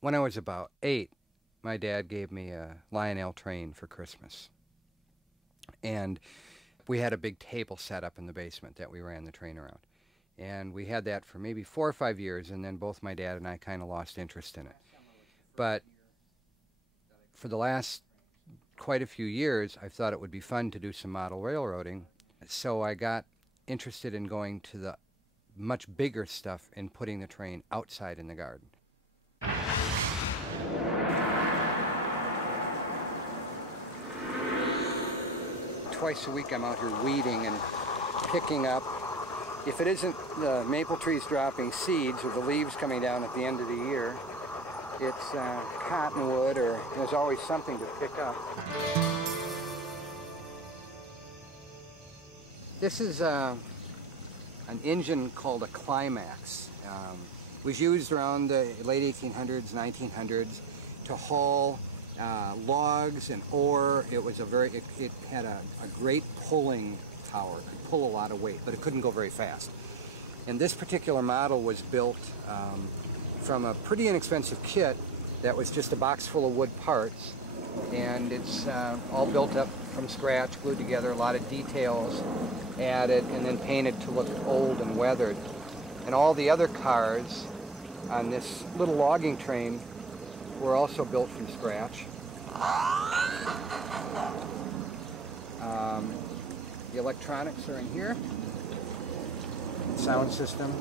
When I was about 8, my dad gave me a Lionel train for Christmas. And we had a big table set up in the basement that we ran the train around. And we had that for maybe 4 or 5 years, and then both my dad and I kind of lost interest in it. But for the last quite a few years, I thought it would be fun to do some model railroading. So I got interested in going to the much bigger stuff and putting the train outside in the garden. Twice a week I'm out here weeding and picking up, if it isn't the maple trees dropping seeds or the leaves coming down at the end of the year, it's cottonwood, or there's always something to pick up. This is an engine called a Climax. It was used around the late 1800s, 1900s to haul logs and ore. It was it had a great pulling power. It could pull a lot of weight, but it couldn't go very fast. And this particular model was built from a pretty inexpensive kit that was just a box full of wood parts, and it's all built up from scratch, glued together, a lot of details added, and then painted to look old and weathered. And all the other cars on this little logging train were also built from scratch. The electronics are in here. Sound system.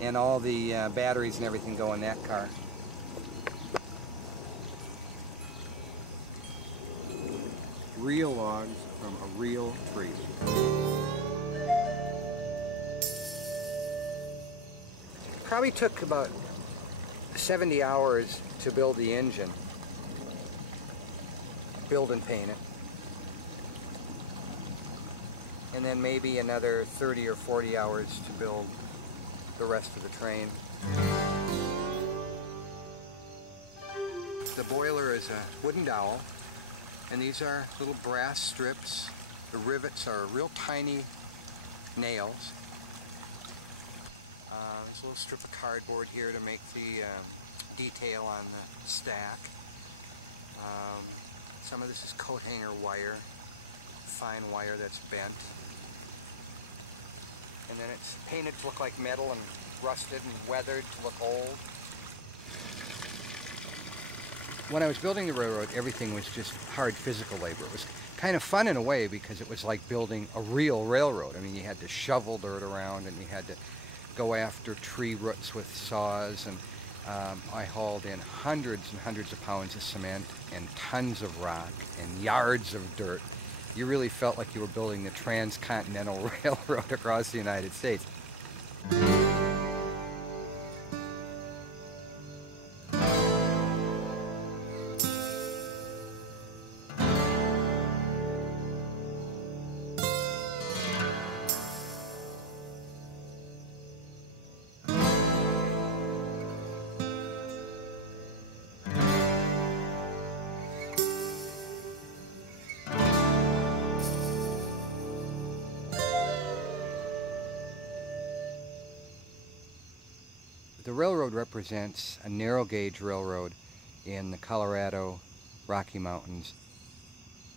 And all the batteries and everything go in that car. Real logs from a real tree. Probably took about 70 hours to build the engine, build and paint it, and then maybe another 30 or 40 hours to build the rest of the train. The boiler is a wooden dowel, and these are little brass strips. The rivets are real tiny nails. There's a little strip of cardboard here to make the detail on the stack. Some of this is coat hanger wire, fine wire that's bent. And then it's painted to look like metal and rusted and weathered to look old. When I was building the railroad, everything was just hard physical labor. It was kind of fun in a way because it was like building a real railroad. I mean, you had to shovel dirt around and you had to go after tree roots with saws, and I hauled in hundreds and hundreds of pounds of cement and tons of rock and yards of dirt. You really felt like you were building the transcontinental railroad across the United States. The railroad represents a narrow gauge railroad in the Colorado Rocky Mountains,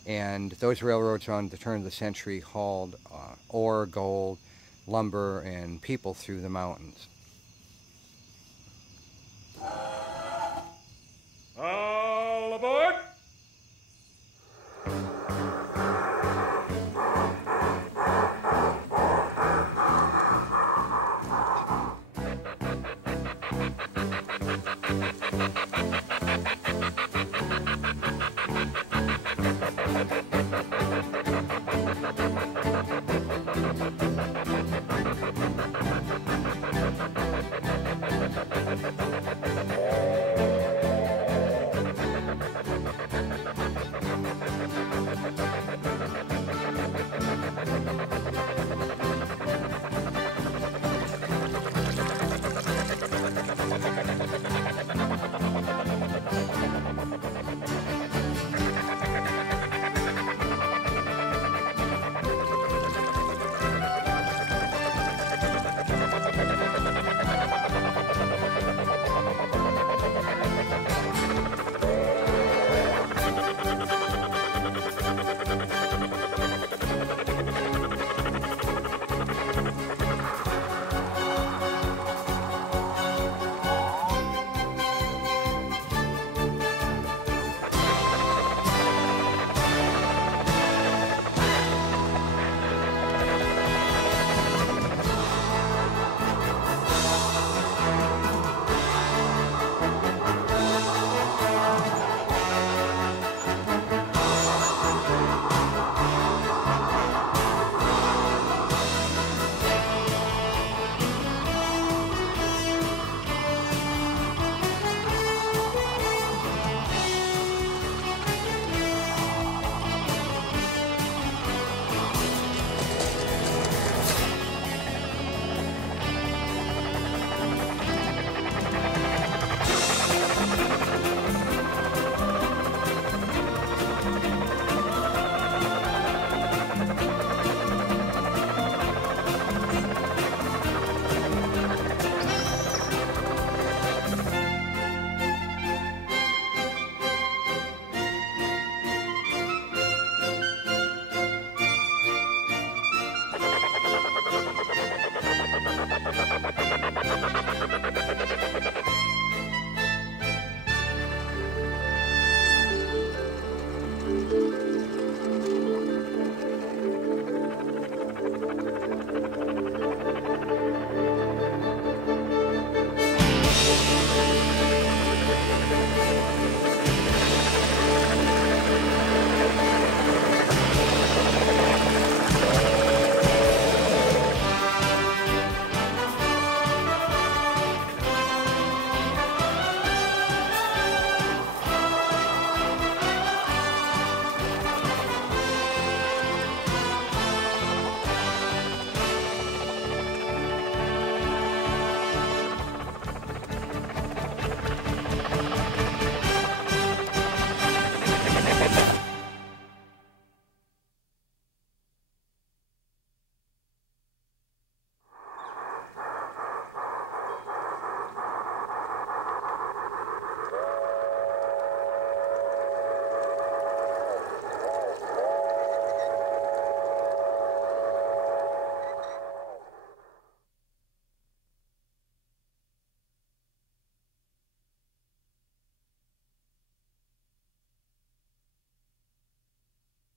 and those railroads around the turn of the century hauled ore, gold, lumber, and people through the mountains. All aboard!